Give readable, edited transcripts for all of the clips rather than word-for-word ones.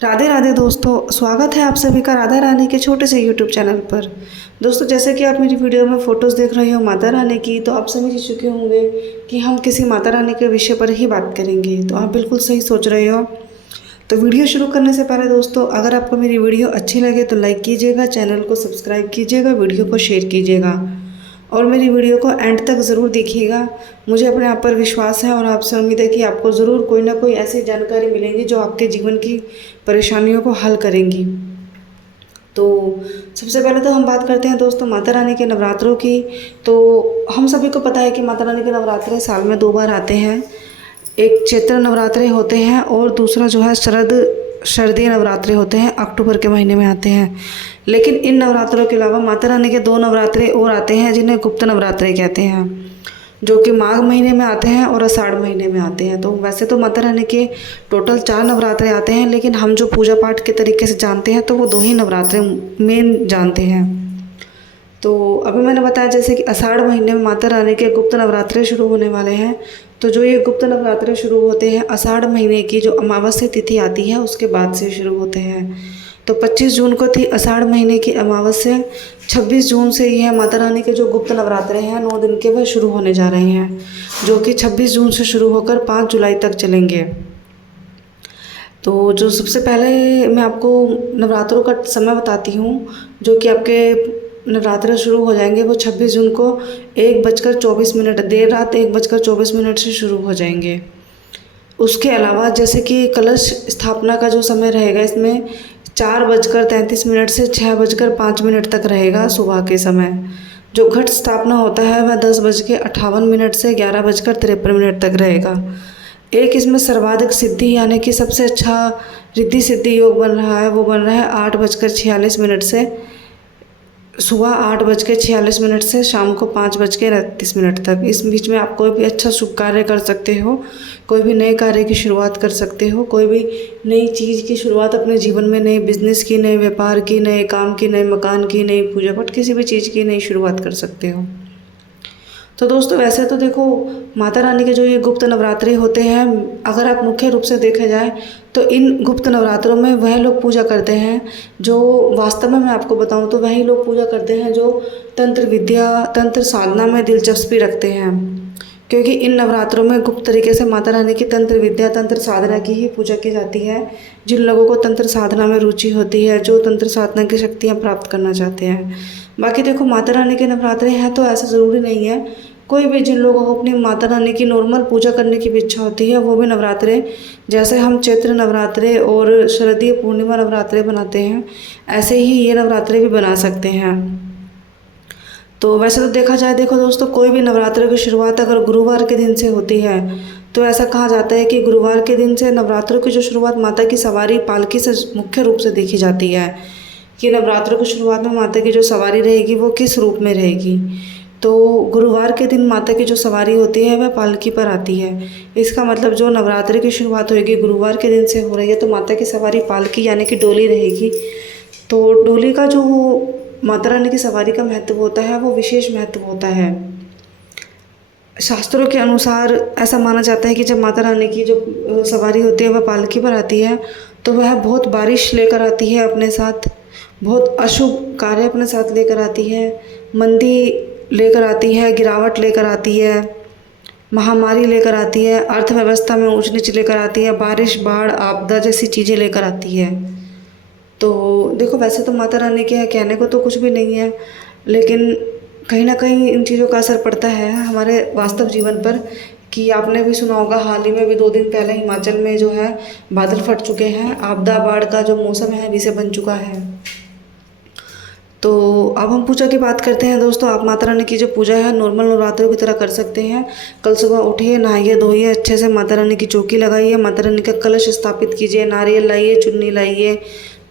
राधे राधे दोस्तों, स्वागत है आप सभी का राधा रानी के छोटे से यूट्यूब चैनल पर। दोस्तों, जैसे कि आप मेरी वीडियो में फ़ोटोज़ देख रहे हो माता रानी की, तो आप समझ ही चुके होंगे कि हम किसी माता रानी के विषय पर ही बात करेंगे। तो आप बिल्कुल सही सोच रहे हो। तो वीडियो शुरू करने से पहले दोस्तों, अगर आपको मेरी वीडियो अच्छी लगे तो लाइक कीजिएगा, चैनल को सब्सक्राइब कीजिएगा, वीडियो को शेयर कीजिएगा और मेरी वीडियो को एंड तक ज़रूर देखिएगा। मुझे अपने आप पर विश्वास है और आपसे उम्मीद है कि आपको ज़रूर कोई ना कोई ऐसी जानकारी मिलेगी जो आपके जीवन की परेशानियों को हल करेंगी। तो सबसे पहले तो हम बात करते हैं दोस्तों माता रानी के नवरात्रों की। तो हम सभी को पता है कि माता रानी के नवरात्रे साल में 2 बार आते हैं। एक चैत्र नवरात्रे होते हैं और दूसरा जो है शारदीय नवरात्रे होते हैं, अक्टूबर के महीने में आते हैं। लेकिन इन नवरात्रों के अलावा माता रानी के 2 नवरात्रे और आते हैं जिन्हें गुप्त नवरात्रे कहते हैं, जो कि माघ महीने में आते हैं और आषाढ़ महीने में आते हैं। तो वैसे तो माता रानी के टोटल 4 नवरात्रे आते हैं, लेकिन हम जो पूजा पाठ के तरीके से जानते हैं तो वो 2 ही नवरात्रे मेन जानते हैं। तो अभी मैंने बताया जैसे कि आषाढ़ महीने में माता रानी के गुप्त नवरात्रे शुरू होने वाले हैं। तो जो ये गुप्त नवरात्रे शुरू होते हैं आषाढ़ महीने की जो अमावस्या तिथि आती है उसके बाद से शुरू होते हैं। तो 25 जून को थी आषाढ़ महीने की अमावस्या। 26 जून से यह माता रानी के जो गुप्त नवरात्रे हैं 9 दिन के वह शुरू होने जा रहे हैं, जो कि 26 जून से शुरू होकर 5 जुलाई तक चलेंगे। तो जो सबसे पहले मैं आपको नवरात्रों का समय बताती हूँ, जो कि आपके नवरात्र शुरू हो जाएंगे वो 26 जून को 1:24 देर रात 1:24 से शुरू हो जाएंगे। उसके अलावा जैसे कि कलश स्थापना का जो समय रहेगा इसमें 4:33 से 6:05 तक रहेगा सुबह के समय। जो घट स्थापना होता है वह 10:58 से 11:53 तक रहेगा। एक इसमें सर्वाधिक सिद्धि यानी कि सबसे अच्छा रिद्धि सिद्धि योग बन रहा है, वो बन रहा है 8:46 से सुबह 8:46 से शाम को 5:38 तक। इस बीच में आप कोई भी अच्छा शुभ कार्य कर सकते हो, कोई भी नए कार्य की शुरुआत कर सकते हो, कोई भी नई चीज़ की शुरुआत अपने जीवन में, नए बिजनेस की, नए व्यापार की, नए काम की, नए मकान की, नई पूजा पाठ, किसी भी चीज़ की नई शुरुआत कर सकते हो। तो दोस्तों, वैसे तो देखो माता रानी के जो ये गुप्त नवरात्रे होते हैं, अगर आप मुख्य रूप से देखा जाए तो इन गुप्त नवरात्रों में वह लोग पूजा करते हैं जो वास्तव में मैं आपको बताऊं तो वही लोग पूजा करते हैं जो तंत्र विद्या, तंत्र साधना में दिलचस्पी रखते हैं। क्योंकि इन नवरात्रों में गुप्त तरीके से माता रानी की तंत्र विद्या, तंत्र साधना की ही पूजा की जाती है। जिन लोगों को तंत्र साधना में रुचि होती है, जो तंत्र साधना की शक्तियाँ प्राप्त करना चाहते हैं। बाकी देखो माता रानी के नवरात्रे हैं तो ऐसा ज़रूरी नहीं है। कोई भी जिन लोगों को अपनी माता रानी की नॉर्मल पूजा करने की भी इच्छा होती है वो भी नवरात्रे, जैसे हम चैत्र नवरात्रे और शरदीय पूर्णिमा नवरात्रे बनाते हैं, ऐसे ही ये नवरात्रे भी बना सकते हैं। तो वैसे तो देखा जाए, देखो दोस्तों, कोई भी नवरात्रे की शुरुआत अगर गुरुवार के दिन से होती है तो ऐसा कहा जाता है कि गुरुवार के दिन से नवरात्रों की जो शुरुआत माता की सवारी पालकी से मुख्य रूप से देखी जाती है कि नवरात्रों की शुरुआत में माता की जो सवारी रहेगी वो किस रूप में रहेगी। तो गुरुवार के दिन माता की जो सवारी होती है वह पालकी पर आती है। इसका मतलब जो नवरात्रि की शुरुआत होगी गुरुवार के दिन से हो रही है तो माता की सवारी पालकी यानी कि डोली रहेगी। तो डोली का जो माता रानी की सवारी का महत्व होता है वो विशेष महत्व होता है। शास्त्रों के अनुसार ऐसा माना जाता है कि जब माता रानी की जो सवारी होती है वह पालकी पर आती है तो वह बहुत बारिश लेकर आती है अपने साथ, बहुत अशुभ कार्य अपने साथ लेकर आती है, मंदी लेकर आती है, गिरावट लेकर आती है, महामारी लेकर आती है, अर्थव्यवस्था में ऊंच नीच लेकर आती है, बारिश, बाढ़, आपदा जैसी चीज़ें लेकर आती है। तो देखो वैसे तो माता रानी के कहने को तो कुछ भी नहीं है, लेकिन कहीं ना कहीं इन चीज़ों का असर पड़ता है हमारे वास्तव जीवन पर। कि आपने भी सुना होगा, हाल ही में भी 2 दिन पहले हिमाचल में जो है बादल फट चुके हैं, आपदा बाढ़ का जो मौसम है अभी से बन चुका है। तो अब हम पूजा की बात करते हैं दोस्तों। आप माता रानी की जो पूजा है नॉर्मल नवरात्रों की तरह कर सकते हैं। कल सुबह उठिए, नहाइए धोइए, अच्छे से माता रानी की चौकी लगाइए, माता रानी का कलश स्थापित कीजिए, नारियल लाइए, चुन्नी लाइए,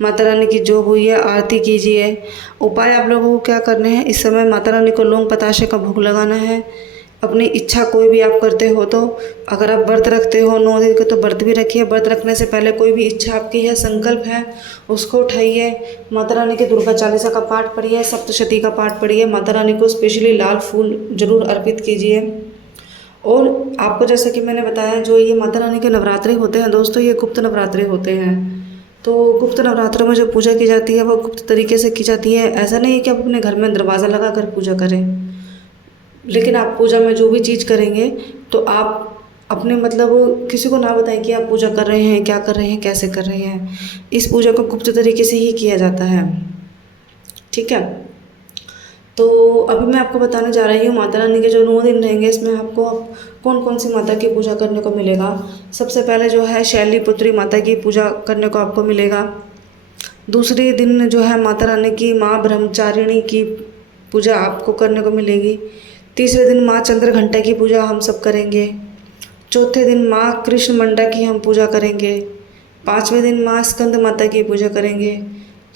माता रानी की जो हुई है आरती कीजिए। उपाय आप लोगों को क्या करने हैं, इस समय माता रानी को लौंग बताशे का भोग लगाना है। अपनी इच्छा कोई भी आप करते हो तो, अगर आप व्रत रखते हो 9 दिन के तो व्रत भी रखिए। व्रत रखने से पहले कोई भी इच्छा आपकी है, संकल्प है, उसको उठाइए। माता रानी के दुर्गा चालीसा का पाठ पढ़िए, सप्तशती का पाठ पढ़िए, माता रानी को स्पेशली लाल फूल जरूर अर्पित कीजिए। और आपको जैसा कि मैंने बताया जो ये माता रानी के नवरात्रे होते हैं दोस्तों, ये गुप्त नवरात्रे होते हैं। तो गुप्त नवरात्रों में जो पूजा की जाती है वो गुप्त तरीके से की जाती है। ऐसा नहीं है कि आप अपने घर में दरवाज़ा लगा कर पूजा करें, लेकिन आप पूजा में जो भी चीज़ करेंगे तो आप अपने मतलब किसी को ना बताएं कि आप पूजा कर रहे हैं, क्या कर रहे हैं, कैसे कर रहे हैं। इस पूजा को गुप्त तरीके से ही किया जाता है, ठीक है। तो अभी मैं आपको बताने जा रही हूँ माता रानी के जो 9 दिन रहेंगे, इसमें आपको कौन कौन सी माता की पूजा करने को मिलेगा। सबसे पहले जो है शैलीपुत्री माता की पूजा करने को आपको मिलेगा। दूसरे दिन जो है माता रानी की माँ ब्रह्मचारिणी की पूजा आपको करने को मिलेगी। तीसरे दिन माँ चंद्रघंटा की पूजा हम सब करेंगे। चौथे दिन माँ कृष्ण मंडा की हम पूजा करेंगे। पाँचवें दिन माँ स्कंद माता की पूजा करेंगे।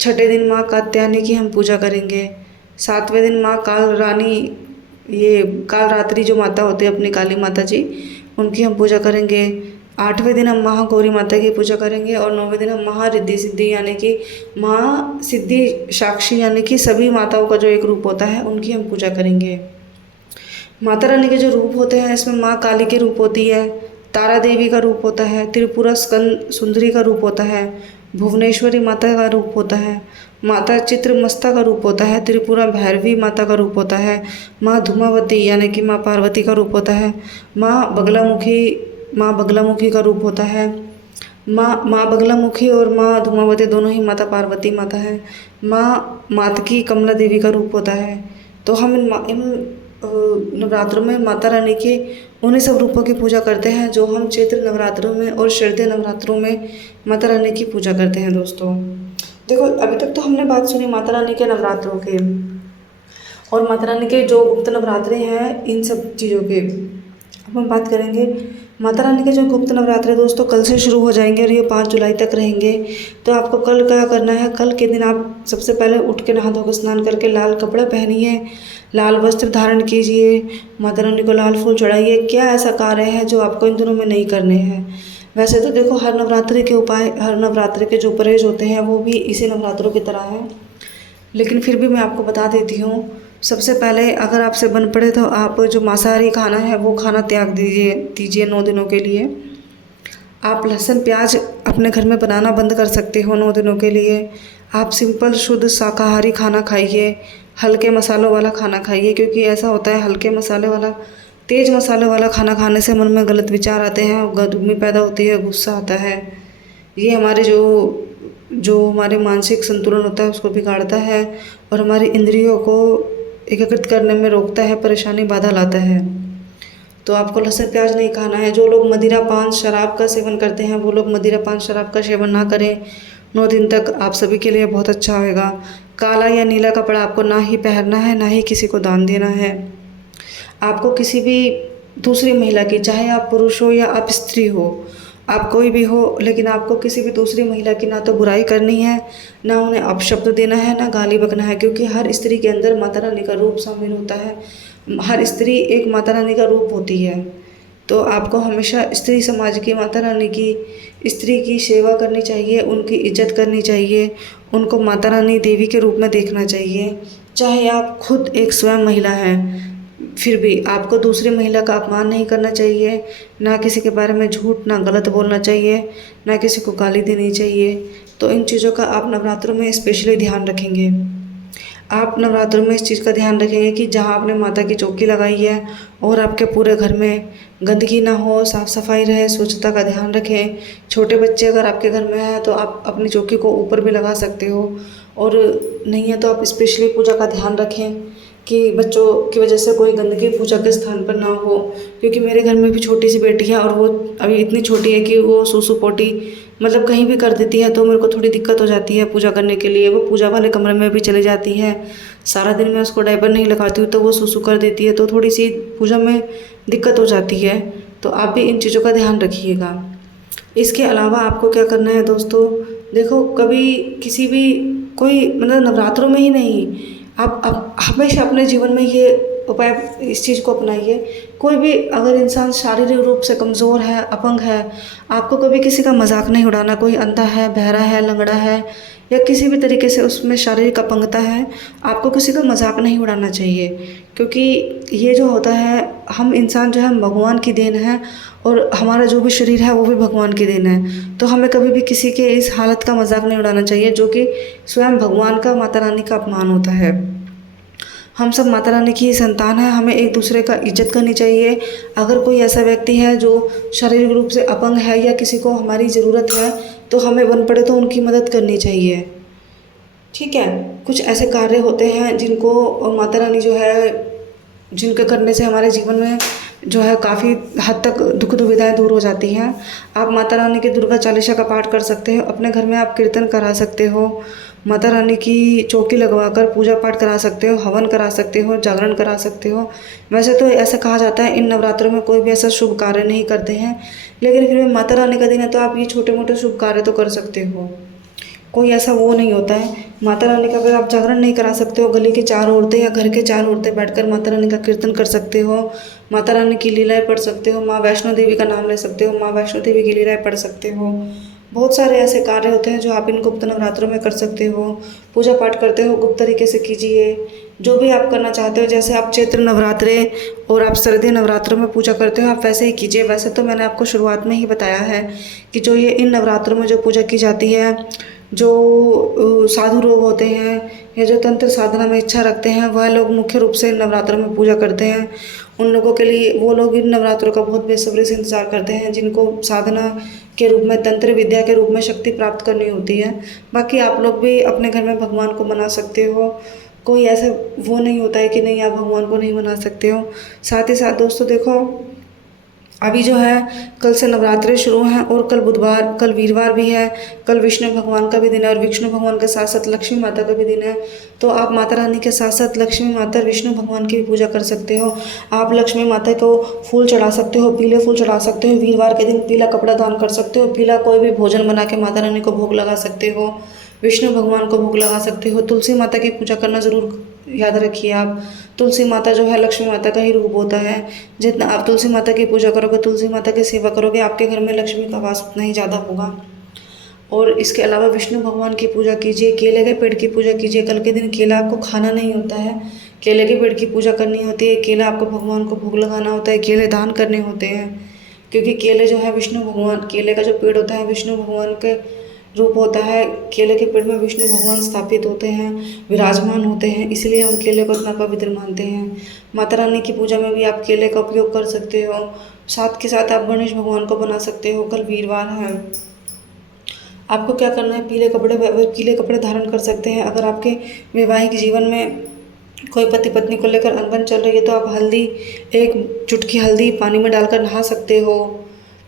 छठे दिन माँ कात्यायनी की हम पूजा करेंगे। सातवें दिन माँ काल रानी, ये काल रात्रि जो माता होती है अपनी काली माता जी, उनकी हम पूजा करेंगे। आठवें दिन हम महागौरी माता की पूजा करेंगे। और नौवें दिन हम महारिद्धि सिद्धि यानी कि महा सिद्धि साक्षी यानी कि सभी माताओं का जो एक रूप होता है उनकी हम पूजा करेंगे। माता रानी के जो रूप होते हैं इसमें माँ काली की रूप होती है, तारा देवी का रूप होता है, त्रिपुरा स्कंद सुंदरी का रूप होता है, भुवनेश्वरी माता का रूप होता है, माता चित्रमस्ता का रूप होता है, त्रिपुरा भैरवी माता का रूप होता है, माँ धूमावती यानी कि माँ पार्वती का रूप होता है, माँ बगलामुखी का रूप होता है। माँ बगलामुखी और माँ धूमावती दोनों ही माता पार्वती माता है। माँ मातकी कमला देवी का रूप होता है। तो हम इन नवरात्रों में माता रानी के उन्हीं सब रूपों की पूजा करते हैं जो हम चैत्र नवरात्रों में और शारदीय नवरात्रों में माता रानी की पूजा करते हैं। दोस्तों देखो, अभी तक तो हमने बात सुनी माता रानी के नवरात्रों के और माता रानी के जो गुप्त नवरात्रे हैं इन सब चीज़ों के। अब हम बात करेंगे माता रानी के जो गुप्त नवरात्रे दोस्तों कल से शुरू हो जाएंगे और ये 5 जुलाई तक रहेंगे। तो आपको कल क्या करना है, कल के दिन आप सबसे पहले उठ के नहा धो के स्नान करके लाल कपड़ा पहनिए, लाल वस्त्र धारण कीजिए, माता रानी को लाल फूल चढ़ाइए। क्या ऐसा कार्य है जो आपको इन दिनों में नहीं करने हैं? वैसे तो देखो हर नवरात्रि के उपाय, हर नवरात्रि के जो परहेज होते हैं वो भी इसी नवरात्रों की तरह हैं, लेकिन फिर भी मैं आपको बता देती हूँ। सबसे पहले अगर आपसे बन पड़े तो आप जो मांसाहारी खाना है वो खाना त्याग दीजिए 9 दिनों के लिए। आप लहसुन प्याज अपने घर में बनाना बंद कर सकते हो 9 दिनों के लिए। आप सिंपल शुद्ध शाकाहारी खाना खाइए, हल्के मसालों वाला खाना खाइए, क्योंकि ऐसा होता है हल्के मसाले वाला, तेज़ मसाले वाला खाना खाने से मन में गलत विचार आते हैं, गर्मी पैदा होती है, गुस्सा आता है। ये हमारे जो हमारे मानसिक संतुलन होता है उसको बिगाड़ता है और हमारी इंद्रियों को एकीकृत करने में रोकता है, परेशानी बाधा लाता है। तो आपको लहसुन प्याज नहीं खाना है। जो लोग मदिरा पान शराब का सेवन करते हैं वो लोग मदिरा पान शराब का सेवन ना करें 9 दिन तक, आप सभी के लिए बहुत अच्छा होगा। काला या नीला कपड़ा आपको ना ही पहनना है, ना ही किसी को दान देना है। आपको किसी भी दूसरी महिला की, चाहे आप पुरुष हो या आप स्त्री हो, आप कोई भी हो, लेकिन आपको किसी भी दूसरी महिला की ना तो बुराई करनी है, ना उन्हें अपशब्द देना है, ना गाली बकना है, क्योंकि हर स्त्री के अंदर माता रानी का रूप शामिल होता है। हर स्त्री एक माता रानी का रूप होती है। तो आपको हमेशा स्त्री समाज की, माता रानी की, स्त्री की सेवा करनी चाहिए, उनकी इज्जत करनी चाहिए, उनको माता रानी देवी के रूप में देखना चाहिए। चाहे आप खुद एक स्वयं महिला हैं, फिर भी आपको दूसरी महिला का अपमान नहीं करना चाहिए, ना किसी के बारे में झूठ, ना गलत बोलना चाहिए, ना किसी को गाली देनी चाहिए। तो इन चीज़ों का आप नवरात्रों में स्पेशली ध्यान रखेंगे। आप नवरात्रों में इस चीज़ का ध्यान रखेंगे कि जहाँ आपने माता की चौकी लगाई है और आपके पूरे घर में गंदगी ना हो, साफ़ सफाई रहे, स्वच्छता का ध्यान रखें। छोटे बच्चे अगर आपके घर में हैं तो आप अपनी चौकी को ऊपर भी लगा सकते हो, और नहीं है तो आप स्पेशली पूजा का ध्यान रखें कि बच्चों की वजह से कोई गंदगी पूजा के स्थान पर ना हो। क्योंकि मेरे घर में भी छोटी सी बेटी है और वो अभी इतनी छोटी है कि वो सूसू पोटी मतलब कहीं भी कर देती है, तो मेरे को थोड़ी दिक्कत हो जाती है पूजा करने के लिए। वो पूजा वाले कमरे में भी चली जाती है, सारा दिन मैं उसको डायपर नहीं लगाती हूँ तो वो सूसू कर देती है, तो थोड़ी सी पूजा में दिक्कत हो जाती है। तो आप भी इन चीज़ों का ध्यान रखिएगा। इसके अलावा आपको क्या करना है दोस्तों, देखो कभी किसी भी कोई मतलब नवरात्रों में ही नहीं, आप हमेशा अपने जीवन में ये उपाय, इस चीज़ को अपनाइए। कोई भी अगर इंसान शारीरिक रूप से कमज़ोर है, अपंग है, आपको कभी किसी का मजाक नहीं उड़ाना। कोई अंधा है, बहरा है, लंगड़ा है या किसी भी तरीके से उसमें शारीरिक अपंगता है, आपको किसी का मजाक नहीं उड़ाना चाहिए। क्योंकि ये जो होता है हम इंसान जो है हम भगवान की देन है और हमारा जो भी शरीर है वो भी भगवान की देन है। तो हमें कभी भी किसी के इस हालत का मजाक नहीं उड़ाना चाहिए जो कि स्वयं भगवान का, माता रानी का अपमान होता है। हम सब माता रानी की ही संतान हैं, हमें एक दूसरे का इज्जत करनी चाहिए। अगर कोई ऐसा व्यक्ति है जो शारीरिक रूप से अपंग है या किसी को हमारी ज़रूरत है तो हमें बन पड़े तो उनकी मदद करनी चाहिए। ठीक है, कुछ ऐसे कार्य होते हैं जिनको माता रानी जो है, जिनके करने से हमारे जीवन में जो है काफ़ी हद तक दुख दुविधाएं दूर हो जाती हैं। आप माता रानी की दुर्गा चालीसा का पाठ कर सकते हो, अपने घर में आप कीर्तन करा सकते हो, माता रानी की चौकी लगवाकर पूजा पाठ करा सकते हो, हवन करा सकते हो, जागरण करा सकते हो। वैसे तो ऐसा कहा जाता है इन नवरात्रों में कोई भी ऐसा शुभ कार्य नहीं करते हैं, लेकिन फिर भी माता रानी का दिन है तो आप ये छोटे मोटे शुभ कार्य तो कर सकते हो। कोई ऐसा वो नहीं होता है। माता रानी का अगर आप जागरण नहीं करा सकते हो, गली की 4 औरतें या घर के 4 औरतें बैठकर माता रानी का कीर्तन कर सकते हो, माता रानी की लीलाएं पढ़ सकते हो, माँ वैष्णो देवी का नाम ले सकते हो, माँ वैष्णो देवी की लीलाएं पढ़ सकते हो। बहुत सारे ऐसे कार्य होते हैं जो आप इन गुप्त नवरात्रों में कर सकते हो। पूजा पाठ करते हो गुप्त तरीके से कीजिए, जो भी आप करना चाहते हो। जैसे आप चैत्र नवरात्रे और आप सर्दी नवरात्रों में पूजा करते हो, आप वैसे ही कीजिए। वैसे तो मैंने आपको शुरुआत में ही बताया है कि जो ये इन नवरात्रों में जो पूजा की जाती है, जो साधु लोग होते हैं या जो तंत्र साधना में इच्छा रखते हैं, वह लोग मुख्य रूप से इन नवरात्रों में पूजा करते हैं। उन लोगों के लिए, वो लोग इन नवरात्रों का बहुत बेसब्री से इंतज़ार करते हैं जिनको साधना के रूप में, तंत्र विद्या के रूप में शक्ति प्राप्त करनी होती है। बाकी आप लोग भी अपने घर में भगवान को मना सकते हो, कोई ऐसा वो नहीं होता है कि नहीं आप भगवान को नहीं मना सकते हो। साथ ही साथ दोस्तों देखो, अभी जो है कल से नवरात्रे शुरू हैं और कल वीरवार भी है, कल विष्णु भगवान का भी दिन है और विष्णु भगवान के साथ साथ लक्ष्मी माता का भी दिन है। तो आप माता रानी के साथ साथ लक्ष्मी माता, विष्णु भगवान की भी पूजा कर सकते हो। आप लक्ष्मी माता को फूल चढ़ा सकते हो, पीले फूल चढ़ा सकते हो। वीरवार के दिन पीला कपड़ा दान कर सकते हो, पीला कोई भी भोजन बना के माता रानी को भोग लगा सकते हो, विष्णु भगवान को भोग लगा सकते हो। तुलसी माता की पूजा करना ज़रूर याद रखिए आप। तुलसी माता जो है लक्ष्मी माता का ही रूप होता है। जितना आप तुलसी माता की पूजा करोगे, तुलसी माता की सेवा करोगे, आपके घर में लक्ष्मी का वास उतना ही ज़्यादा होगा। और इसके अलावा विष्णु भगवान की पूजा कीजिए, केले के पेड़ की पूजा कीजिए। कल के दिन केला आपको खाना नहीं होता है, केले के पेड़ की पूजा करनी होती है। केला आपको भगवान को भोग लगाना होता है, केले दान करने होते हैं, क्योंकि केले जो है विष्णु भगवान, केले का जो पेड़ होता है विष्णु भगवान के रूप होता है। केले के पेड़ में विष्णु भगवान स्थापित होते हैं, विराजमान होते हैं, इसलिए हम केले को इतना पवित्र मानते हैं। माता रानी की पूजा में भी आप केले का उपयोग कर सकते हो। साथ के साथ आप गणेश भगवान को बना सकते हो। कल वीरवार है, आपको क्या करना है, पीले कपड़े धारण कर सकते हैं। अगर आपके वैवाहिक जीवन में कोई पति पत्नी को लेकर अनबन चल रही है तो आप हल्दी, 1 चुटकी हल्दी पानी में डालकर नहा सकते हो।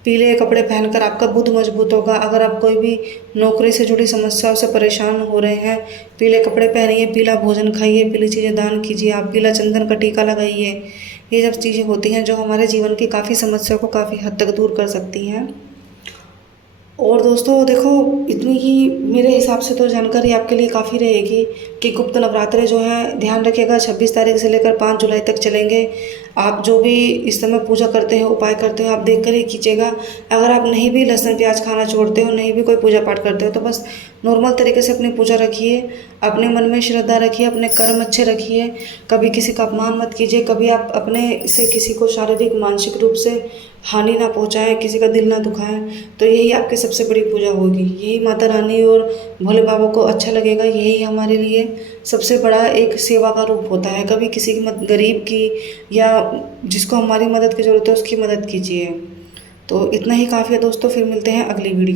पीले कपड़े पहनकर आपका बुद्ध मजबूत होगा। अगर आप कोई भी नौकरी से जुड़ी समस्याओं से परेशान हो रहे हैं, पीले कपड़े पहनिए, पीला भोजन खाइए, पीली चीज़ें दान कीजिए, आप पीला चंदन का टीका लगाइए। ये सब चीज़ें होती हैं जो हमारे जीवन की काफ़ी समस्याओं को काफ़ी हद तक दूर कर सकती हैं। और दोस्तों देखो, इतनी ही मेरे हिसाब से तो जानकारी आपके लिए काफ़ी रहेगी कि गुप्त नवरात्रे जो है, ध्यान रखिएगा 26 तारीख से लेकर 5 जुलाई तक चलेंगे। आप जो भी इस समय पूजा करते हो, उपाय करते हो, आप देख कर ही कीजिएगा। अगर आप नहीं भी लहसुन प्याज खाना छोड़ते हो, नहीं भी कोई पूजा पाठ करते हो, तो बस नॉर्मल तरीके से अपनी पूजा रखिए, अपने मन में श्रद्धा रखिए, अपने कर्म अच्छे रखिए, कभी किसी का अपमान मत कीजिए, कभी आप अपने से किसी को शारीरिक मानसिक रूप से हानि ना पहुंचाएं, किसी का दिल ना दुखाएं। तो यही आपकी सबसे बड़ी पूजा होगी, यही माता रानी और भोले बाबा को अच्छा लगेगा। यही हमारे लिए सबसे बड़ा एक सेवा का रूप होता है। कभी किसी की गरीब की या जिसको हमारी मदद की ज़रूरत है उसकी मदद कीजिए। तो इतना ही काफ़ी है दोस्तों, फिर मिलते हैं अगली वीडियो।